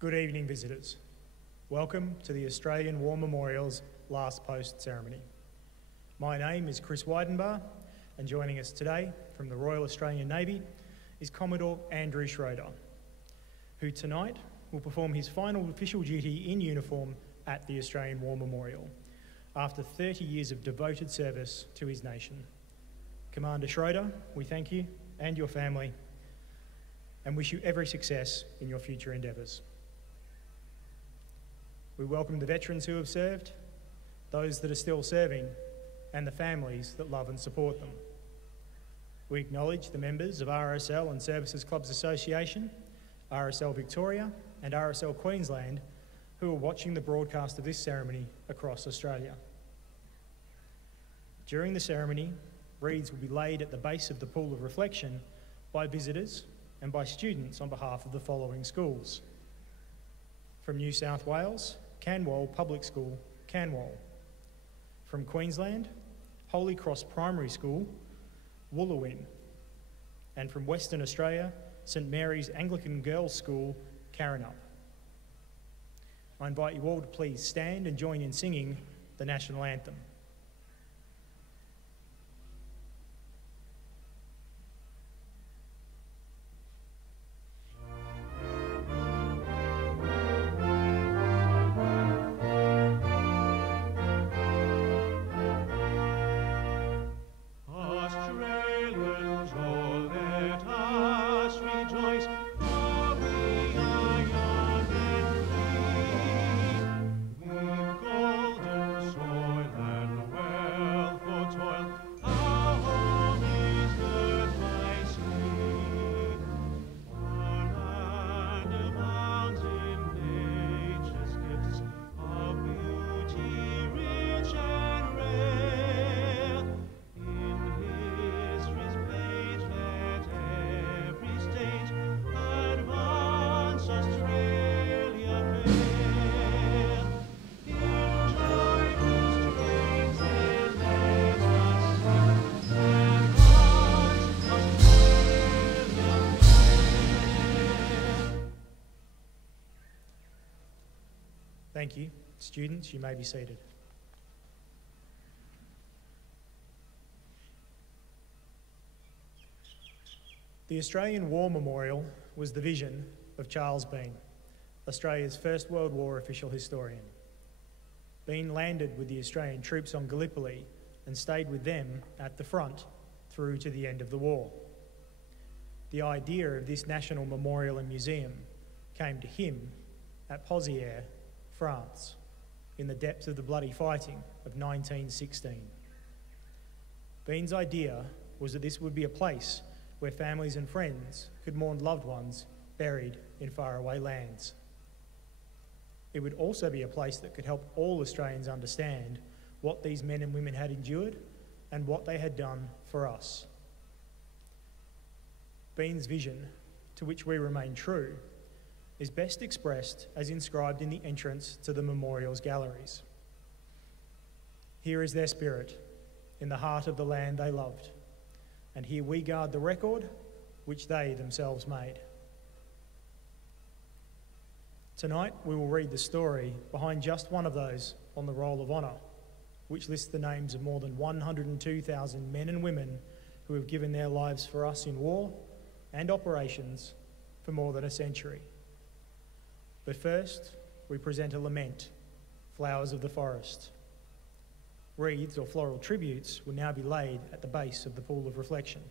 Good evening, visitors. Welcome to the Australian War Memorial's last post ceremony. My name is Chris Weidenbar, and joining us today from the Royal Australian Navy is Commodore Andrew Schroeder, who tonight will perform his final official duty in uniform at the Australian War Memorial after 30 years of devoted service to his nation. Commander Schroeder, we thank you and your family and wish you every success in your future endeavours. We welcome the veterans who have served, those that are still serving, and the families that love and support them. We acknowledge the members of RSL and Services Clubs Association, RSL Victoria and RSL Queensland who are watching the broadcast of this ceremony across Australia. During the ceremony, wreaths will be laid at the base of the pool of reflection by visitors and by students on behalf of the following schools. From New South Wales, Canwall Public School, Canwall. From Queensland, Holy Cross Primary School, Wooloowin. And from Western Australia, St Mary's Anglican Girls' School, Karrinyup. I invite you all to please stand and join in singing the National Anthem. Thank you. Students, you may be seated. The Australian War Memorial was the vision of Charles Bean, Australia's First World War official historian. Bean landed with the Australian troops on Gallipoli and stayed with them at the front through to the end of the war. The idea of this national memorial and museum came to him at Pozières, France, in the depths of the bloody fighting of 1916. Bean's idea was that this would be a place where families and friends could mourn loved ones buried in faraway lands. It would also be a place that could help all Australians understand what these men and women had endured and what they had done for us. Bean's vision, to which we remain true, is best expressed as inscribed in the entrance to the memorial's galleries. Here is their spirit, in the heart of the land they loved, and here we guard the record which they themselves made. Tonight we will read the story behind just one of those on the Roll of Honour, which lists the names of more than 102,000 men and women who have given their lives for us in war and operations for more than a century. But first, we present a lament, Flowers of the Forest. Wreaths or floral tributes will now be laid at the base of the pool of reflection.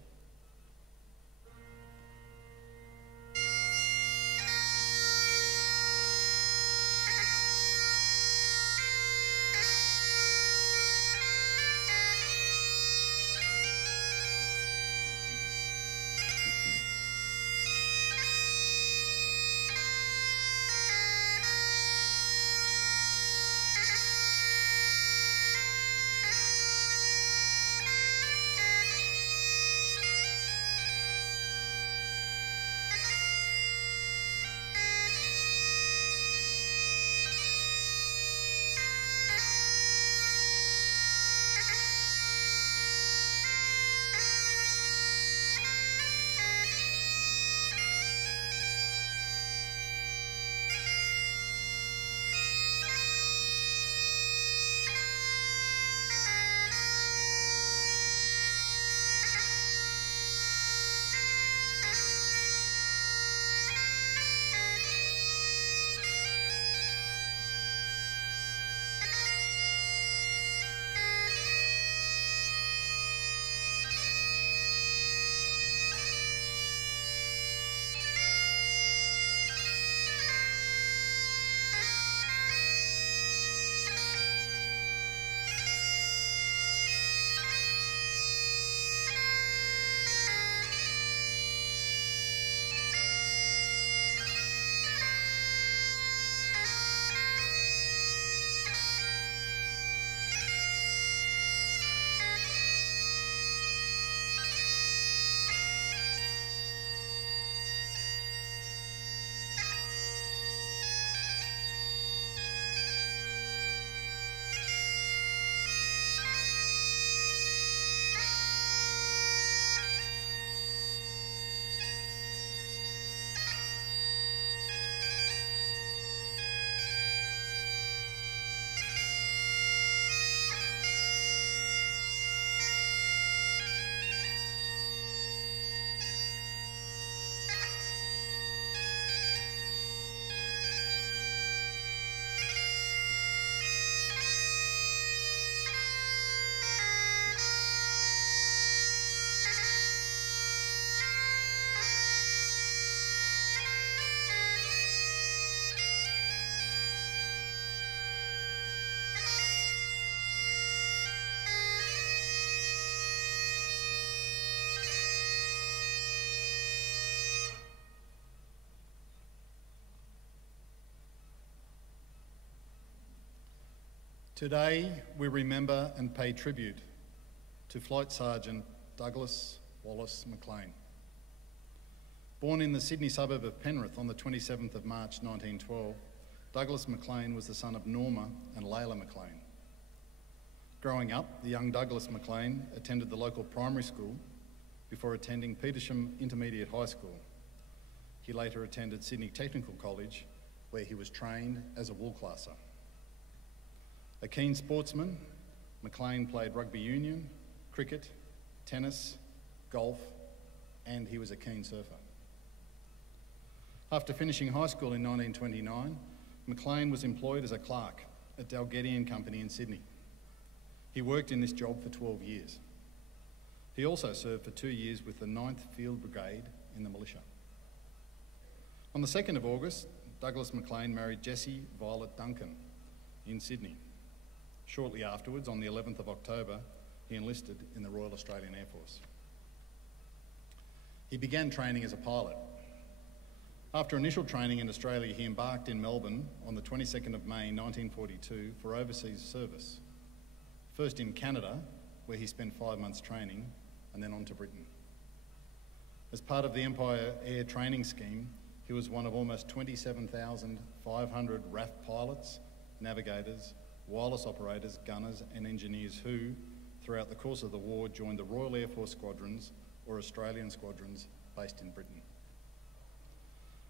Today, we remember and pay tribute to Flight Sergeant Douglas Wallace Maclean. Born in the Sydney suburb of Penrith on the 27th of March 1912, Douglas Maclean was the son of Norma and Layla Maclean. Growing up, the young Douglas Maclean attended the local primary school before attending Petersham Intermediate High School. He later attended Sydney Technical College, where he was trained as a wool classer. A keen sportsman, Maclean played rugby union, cricket, tennis, golf, and he was a keen surfer. After finishing high school in 1929, Maclean was employed as a clerk at Dalgety and Company in Sydney. He worked in this job for 12 years. He also served for 2 years with the 9th Field Brigade in the militia. On the 2nd of August, Douglas Maclean married Jessie Violet Duncan in Sydney. Shortly afterwards, on the 11th of October, he enlisted in the Royal Australian Air Force. He began training as a pilot. After initial training in Australia, he embarked in Melbourne on the 22nd of May 1942 for overseas service. First in Canada, where he spent 5 months training, and then on to Britain. As part of the Empire Air Training Scheme, he was one of almost 27,500 RAF pilots, navigators, wireless operators, gunners and engineers who, throughout the course of the war, joined the Royal Air Force squadrons or Australian squadrons based in Britain.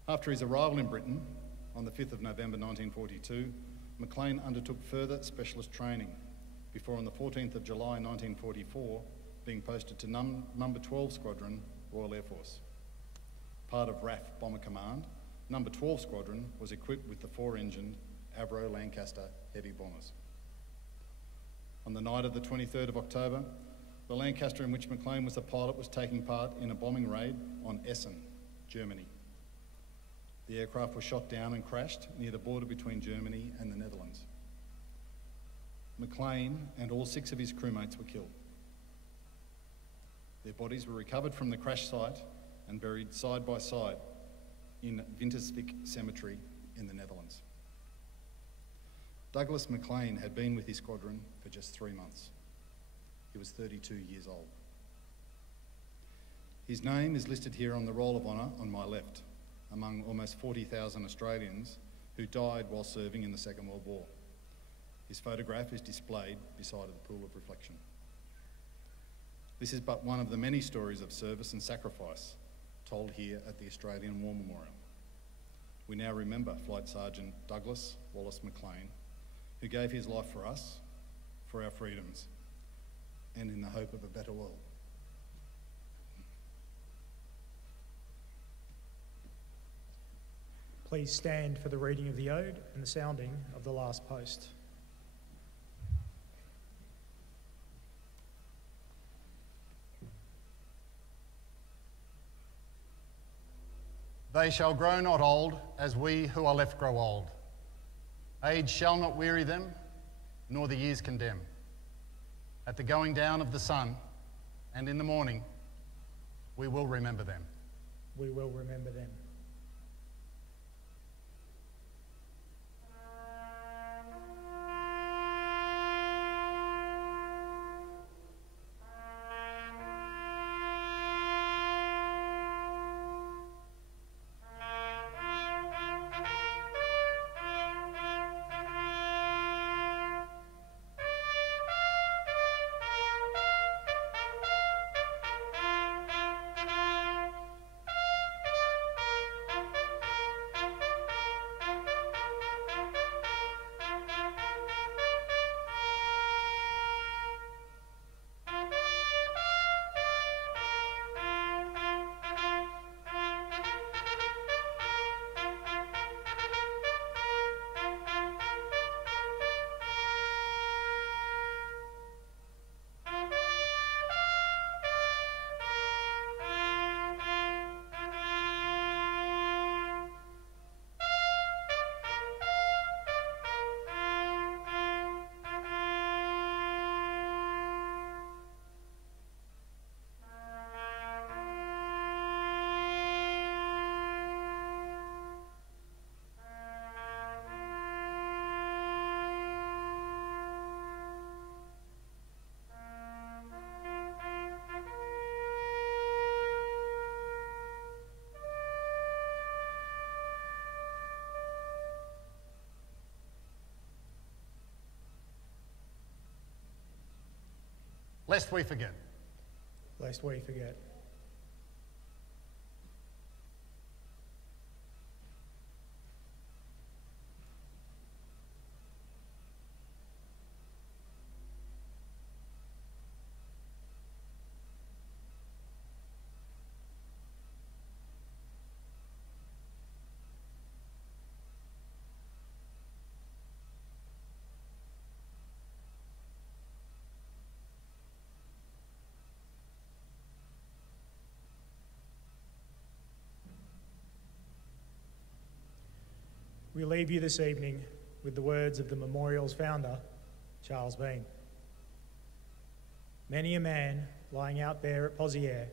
After his arrival in Britain on the 5th of November 1942, Maclean undertook further specialist training before on the 14th of July 1944 being posted to Number 12 Squadron, Royal Air Force. Part of RAF Bomber Command, Number 12 Squadron was equipped with the 4-engined Avro Lancaster heavy bombers. On the night of the 23rd of October, the Lancaster in which Maclean was the pilot was taking part in a bombing raid on Essen, Germany. The aircraft was shot down and crashed near the border between Germany and the Netherlands. Maclean and all 6 of his crewmates were killed. Their bodies were recovered from the crash site and buried side by side in Winterswijk Cemetery in the Netherlands. Douglas Maclean had been with his squadron for just 3 months. He was 32 years old. His name is listed here on the Roll of Honour on my left, among almost 40,000 Australians who died while serving in the Second World War. His photograph is displayed beside the pool of reflection. This is but one of the many stories of service and sacrifice told here at the Australian War Memorial. We now remember Flight Sergeant Douglas Wallace Maclean, who gave his life for us, for our freedoms, and in the hope of a better world. Please stand for the reading of the ode and the sounding of the last post. They shall grow not old as we who are left grow old. Age shall not weary them, nor the years condemn. At the going down of the sun and in the morning, we will remember them. We will remember them. lest we forget. Lest we forget. We leave you this evening with the words of the memorial's founder, Charles Bean. Many a man lying out there at Pozieres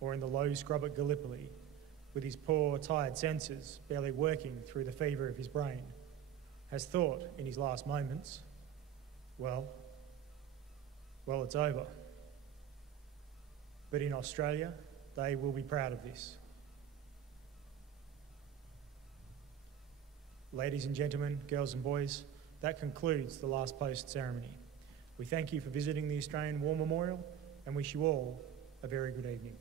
or in the low scrub at Gallipoli, with his poor, tired senses barely working through the fever of his brain, has thought in his last moments, well, it's over. But in Australia, they will be proud of this. Ladies and gentlemen, girls and boys, that concludes the last post ceremony. We thank you for visiting the Australian War Memorial and wish you all a very good evening.